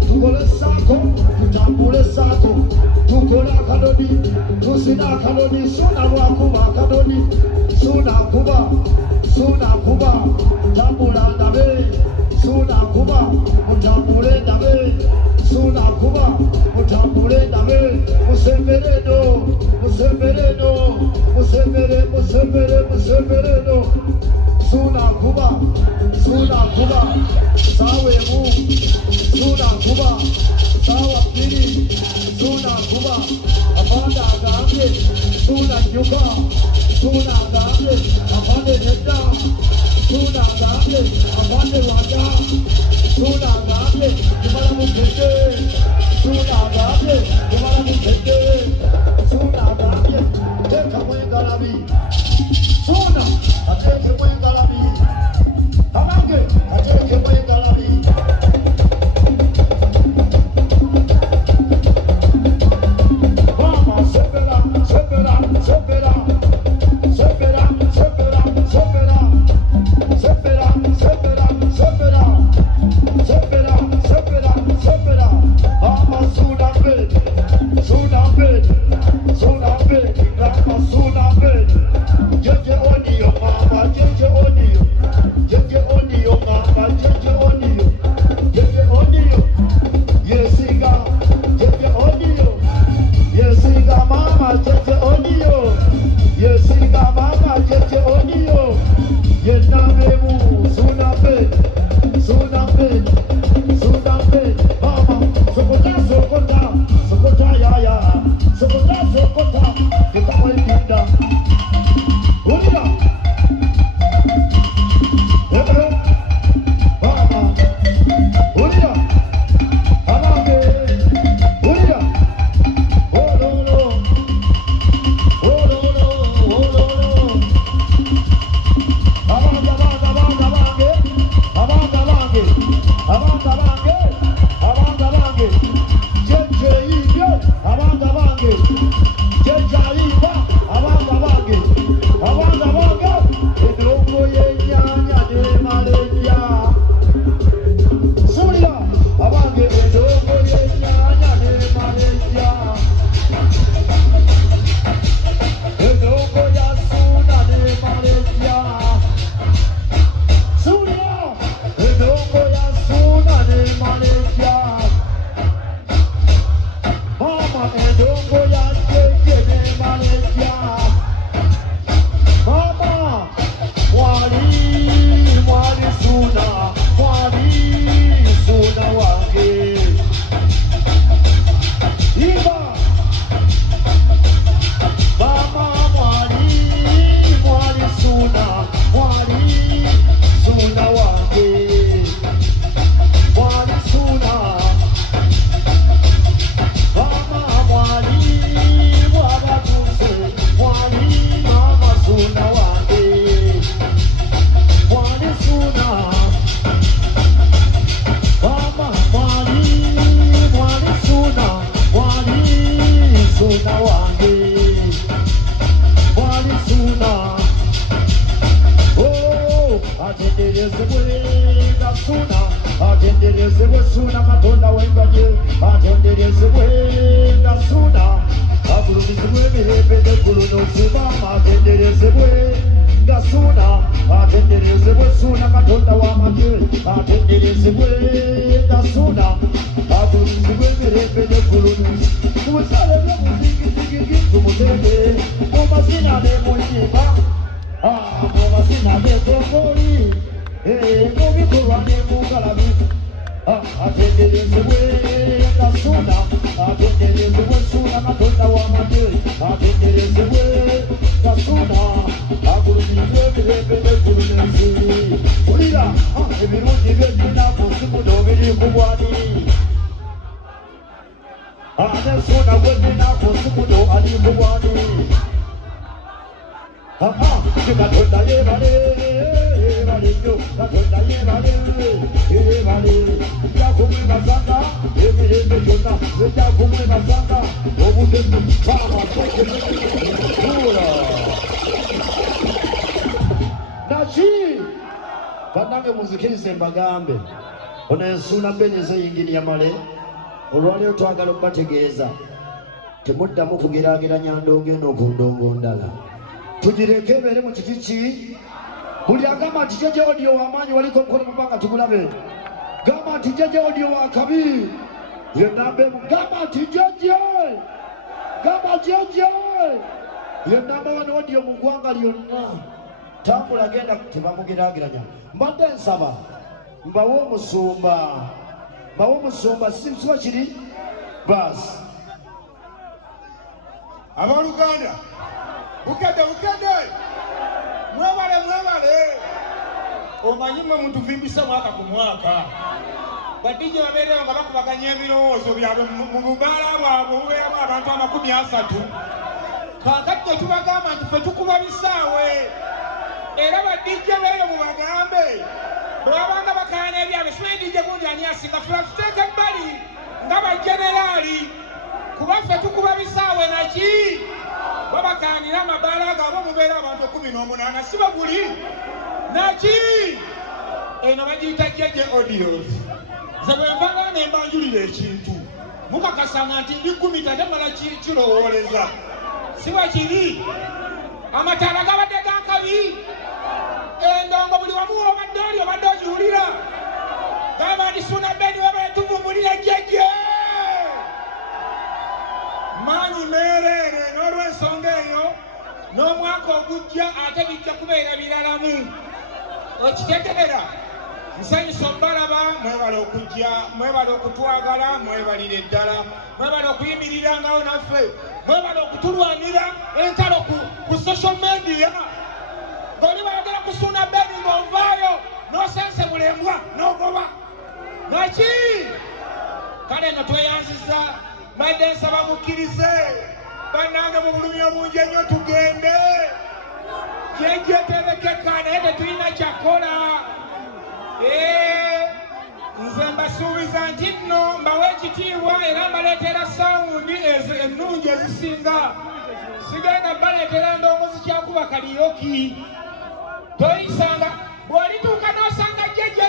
tukole sako, tutambule sako, tukole akadodi, tusina akadodi, suna wakuba akadodi, suna kuba, tambula ndabe, suna kuba, utambule ndabe, suna kuba, utambule ndabe, musemberedo, suna kuba, sawe mu, suna kuba, sawa pili, suna kuba, apanda agambe, suna nyuka, suna agambe, apande nenda, suna agambe, apande wanda, suna agambe, kumala mukete, suna agambe, kumala mukete, suna agambe, teka mwengalabi, suna, ateke mwengalabi, amange, ateke mwengalabi. Nachi, pandange muzikini sembagambe. ono ensuna beneze yingini yamale olwaleero twagala okubategeeza temuddamu kugeraageranya ndongo eno okundongo ndala tugireke ebeere mu kiti ki buli agamba nti jeje odio w'amaanyi waliko omukono mubanga tumulabe gamba nti jeje odio wa kabi yenambemu gamba nti jeje gamba jeje yenamba wano odio mu ggwanga lyonna tambula genda tebamugeraageranya mbadde nsaba mbawo omusumba siba kiri baasi abaluganda bukedde mwebale omanyi mwe mutuvimbisa mwaka ku mwaka badije babeerewo nga bakubaganya ebirowoozo byabwe mu bubaala bwabwe obubeeramu abantu 30 kakati tetubagamba nti ffe tukuba bisaawe era badijje beeyo mubagambe bwabanga bakaana ebyabwe sibaidijje gundi ani asinga ffe batuteeka ebbali nga bajeneraali kuba ffe tukuba bisaawe naki babakaanira amabaala gaabo mubeera abantu 18 siba buli naki eno bagiyita jeje audios ze bwempanga nembanjulira ekintu mukakasanga nti ndi 10 tatemala kirowooleza siba kiri amataala gabadde gakabi endongo buli wamu obadde ogiwulira gamba nti Ssuuna Ben webale tuvumbulira jeje maanyi meereere n'olw'ensonga eyo n'omwaka ogujja ate bijja kubeera biralamu okitegeera nsanyusa obalaba mwebale okujja mwebale okutwagala mwebalire ddala mwebale okuyimirirangawo naffe mwebale okutulwanira entalo ku social media ng'oli bayogera ku Ssuuna Ben ng'ovaayo n'osense mulembwa n'ogoba naki kale no tweyanziza badde nsaba mukkirize bannange mu bulumi obungi ennyo tugende jeje terekeka naye tetulina kyakola nze mbasuubiza nti nno mbawa ekitiibwa era mbaleetera sawundi ennungi ezisinga sigenda baleetera ndongozi kyakuba kaliyoki toyisanga bw'olituuka n'osanga jeje